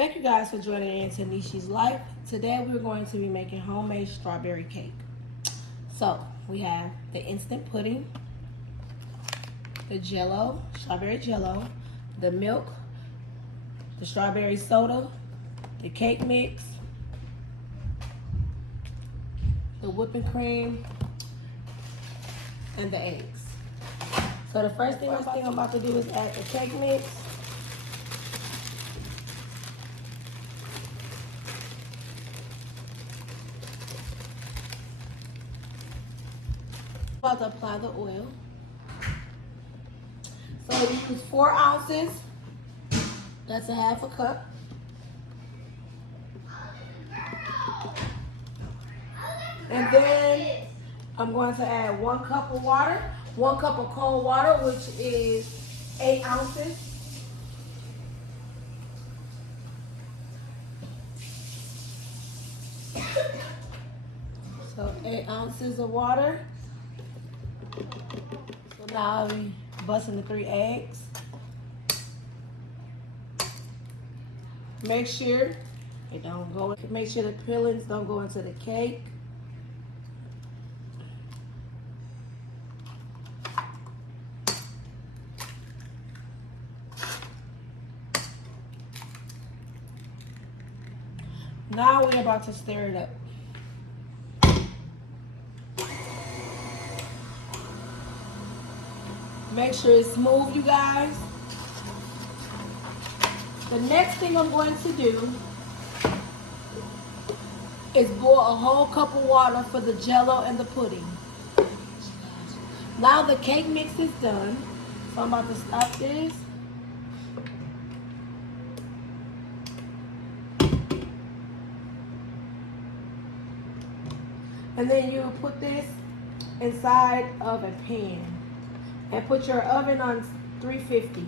Thank you guys for joining in to Nishi's Life. Today we're going to be making homemade strawberry cake. So we have the instant pudding, the jello, strawberry jello, the milk, the strawberry soda, the cake mix, the whipping cream, and the eggs. So the first thing I'm about to do is add the cake mix. About to apply the oil. So we use 4 ounces. That's a half a cup. And then I'm going to add 1 cup of water, 1 cup of cold water, which is 8 ounces. So 8 ounces of water. So now we busting the 3 eggs. Make sure it don't go. Make sure the peelings don't go into the cake. Now we're about to stir it up. Make sure it's smooth, you guys. The next thing I'm going to do is boil a whole cup of water for the jello and the pudding. Now the cake mix is done. So I'm about to stop this. And then you put this inside of a pan. And put your oven on 350.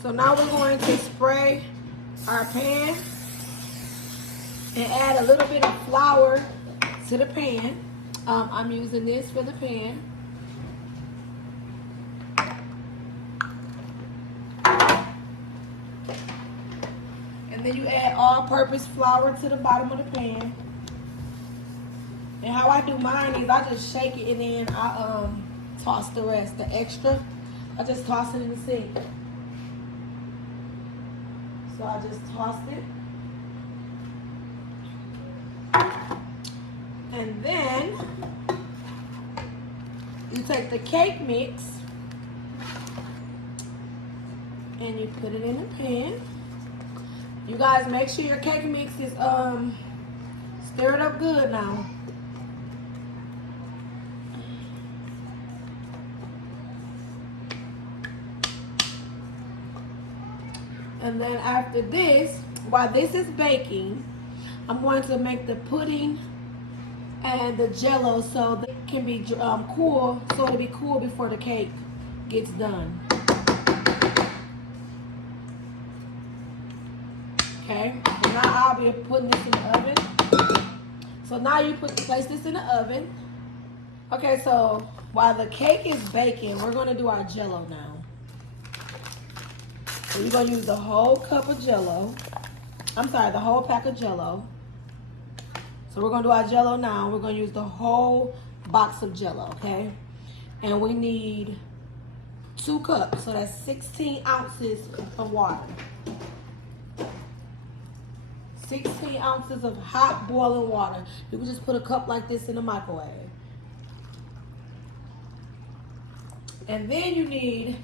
So now we're going to spray our pan and add a little bit of flour to the pan. I'm using this for the pan. And then you add all-purpose flour to the bottom of the pan. And how I do mine is I just shake it and then I toss the rest, the extra. I just toss it in the sink. So I just tossed it. And then you take the cake mix and you put it in the pan. You guys make sure your cake mix is stir it up good now. And then after this, while this is baking, I'm going to make the pudding and the jello so that it can be cool, so it'll be cool before the cake gets done. Okay, so now I'll be putting this in the oven. So now you place this in the oven. Okay, so while the cake is baking, we're gonna do our jello now. So you're gonna use the whole cup of jello. I'm sorry, the whole pack of jello. So we're gonna do our jello now. We're gonna use the whole box of jello, okay? And we need 2 cups, so that's 16 ounces of water. 16 ounces of hot boiling water. You can just put a cup like this in the microwave. And then you need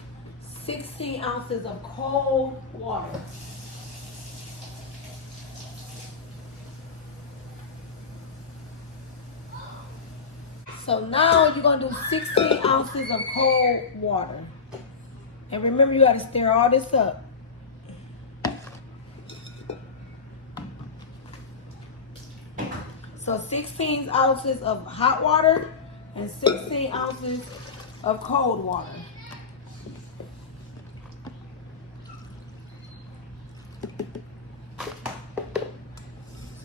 16 ounces of cold water. So now you're gonna do 16 ounces of cold water. And remember, you gotta stir all this up. So 16 ounces of hot water and 16 ounces of cold water.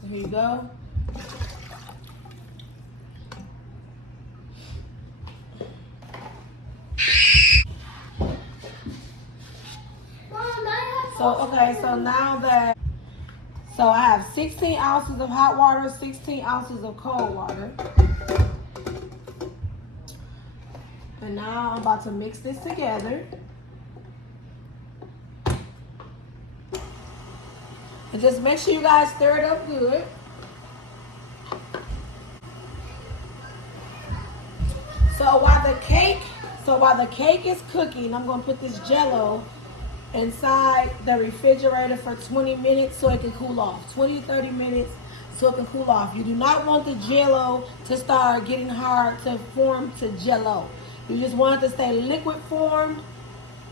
So here you go. So now that, so I have 16 ounces of hot water, 16 ounces of cold water. And now I'm about to mix this together. And just make sure you guys stir it up good. So while the cake is cooking, I'm gonna put this jello inside the refrigerator for 20 minutes so it can cool off. 20 to 30 minutes so it can cool off. You do not want the jello to start getting hard to form to jello. You just want it to stay liquid form.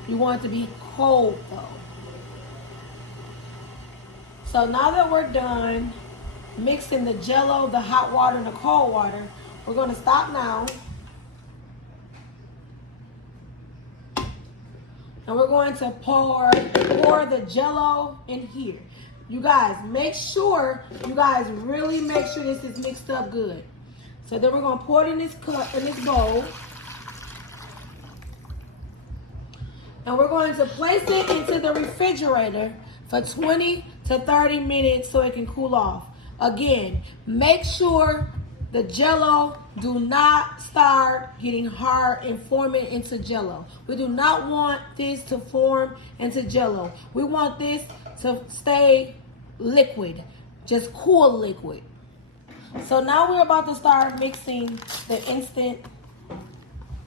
You want it to be cold though. So now that we're done mixing the jello, the hot water, and the cold water, we're gonna stop now. And we're going to pour the jello in here. You guys, make sure, really make sure this is mixed up good. So then we're going to pour it in this cup, in this bowl. And we're going to place it into the refrigerator for 20 to 30 minutes so it can cool off. Again, make sure the jello do not start getting hard and forming into jello. We do not want this to form into jello. We want this to stay liquid, just cool liquid. So now we're about to start mixing the instant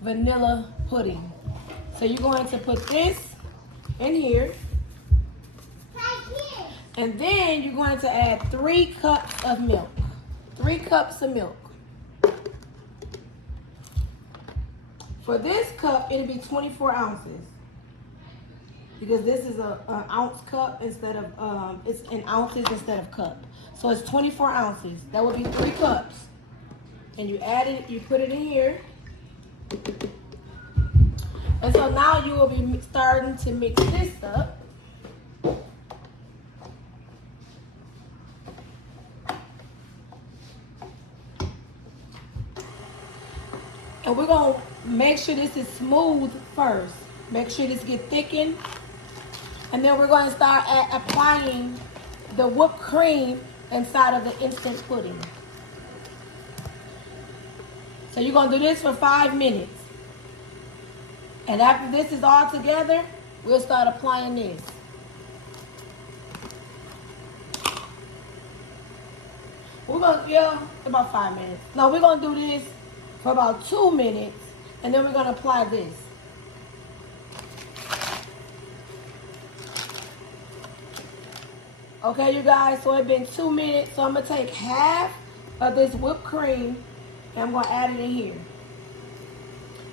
vanilla pudding. So you're going to put this in here. And then you're going to add 3 cups of milk. 3 cups of milk. For this cup, it'll be 24 ounces. Because this is an ounce cup instead of, it's in ounces instead of cup. So it's 24 ounces. That would be 3 cups. And you add it, you put it in here. And so now you will be starting to mix this up. And we're going to make sure this is smooth first. Make sure this gets thickened. And then we're going to start applying the whipped cream inside of the instant pudding. So you're going to do this for 5 minutes. And after this is all together, we'll start applying this. We're going to, yeah, about 5 minutes. No, we're going to do this for about 2 minutes, and then we're going to apply this. Okay, you guys, so it's been 2 minutes, so I'm going to take half of this whipped cream, and I'm going to add it in here.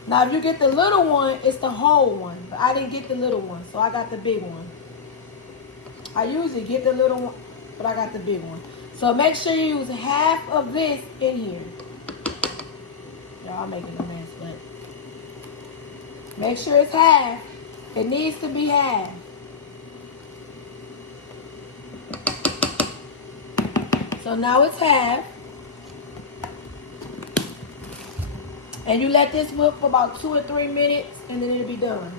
Now, if you get the little one, it's the whole one, but I didn't get the little one, so I got the big one. I usually get the little one, but I got the big one. So make sure you use half of this in here. Y'all making a mess, but make sure it's half. It needs to be half. So now it's half. And you let this whip for about 2 or 3 minutes, and then it'll be done.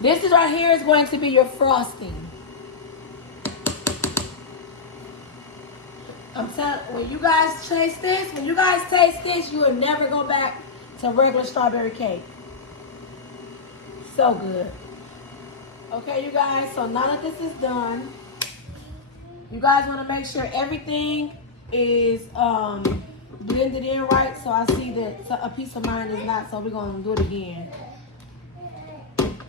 This is right here is going to be your frosting. I'm telling you, when you guys taste this, you will never go back to regular strawberry cake. So good. Okay, you guys, so now that this is done, you guys want to make sure everything is blended in right. So I see that a piece of mine is not, so we're going to do it again.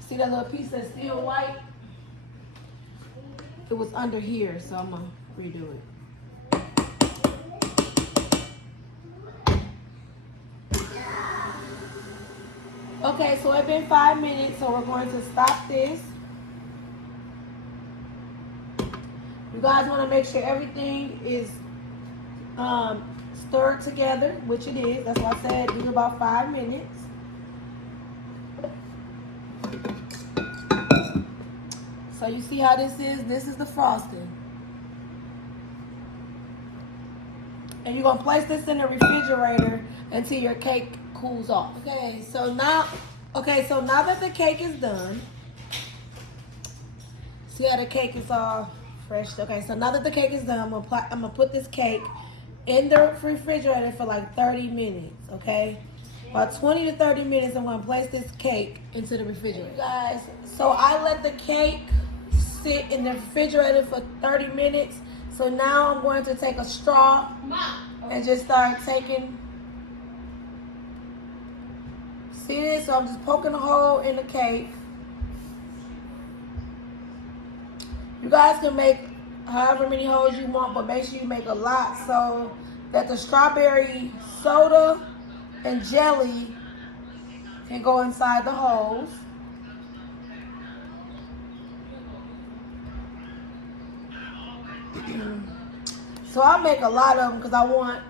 See that little piece that's still white? It was under here, so I'm going to redo it. Okay, so it's been 5 minutes, so we're going to stop this. You guys want to make sure everything is stirred together, which it is. That's why I said do about 5 minutes. So you see how this is? This is the frosting. And you're going to place this in the refrigerator until your cake cools off. Okay, so now that the cake is done, See how the cake is all fresh? Okay, so now that the cake is done, I'm gonna put this cake in the refrigerator for like 30 minutes, okay? About 20 to 30 minutes, I'm gonna place this cake into the refrigerator. Guys, so I let the cake sit in the refrigerator for 30 minutes. So now I'm going to take a straw and just start taking, see this? So I'm just poking a hole in the cake. You guys can make however many holes you want, but make sure you make a lot so that the strawberry soda and jelly can go inside the holes. So I'll make a lot of them because I want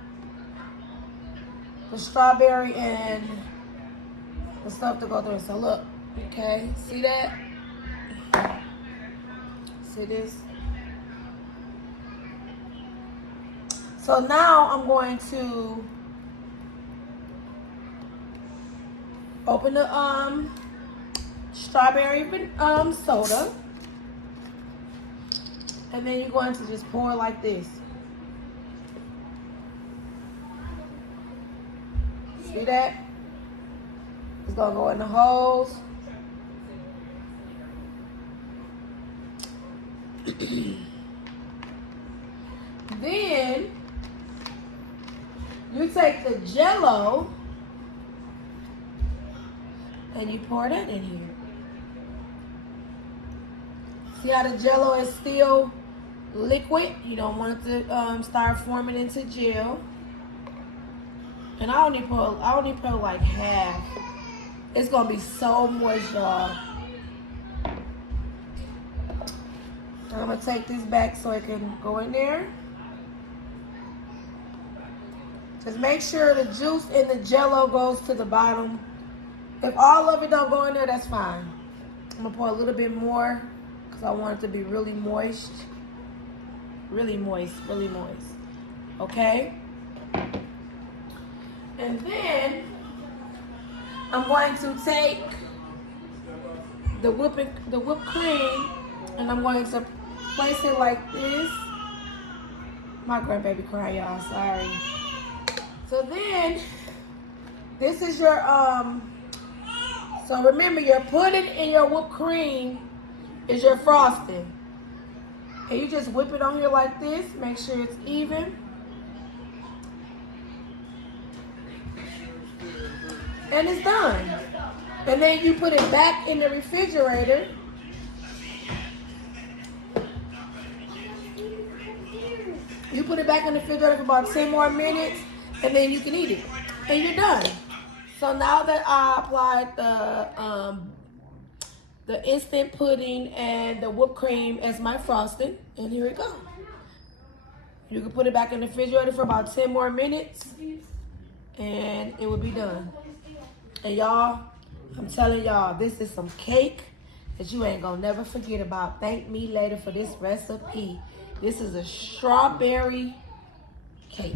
the strawberry and the stuff to go through. So look, okay, see that? See this? So now I'm going to open the strawberry soda, and then you're going to just pour it like this. See that? It's gonna go in the holes. Then you take the jello and you pour that in here. See how the jello is still liquid? You don't want it to start forming into gel. And I only put like half. It's gonna be so moist, y'all. I'm gonna take this back so it can go in there. Just make sure the juice in the jello goes to the bottom. If all of it don't go in there, that's fine. I'm gonna pour a little bit more because I want it to be really moist. Really moist, really moist. Okay? And then I'm going to take the whipped cream and I'm going to place it like this. My grandbaby crying, y'all, sorry. So then, this is your, so remember your pudding and your whipped cream is your frosting. And you just whip it on here like this, make sure it's even. And it's done. And then you put it back in the refrigerator. You put it back in the refrigerator for about 10 more minutes, and then you can eat it. And you're done. So now that I applied the instant pudding and the whipped cream as my frosting, and here we go. You can put it back in the refrigerator for about 10 more minutes, and it will be done. And y'all, I'm telling y'all, this is some cake that you ain't gonna never forget about. Thank me later for this recipe. This is a strawberry cake.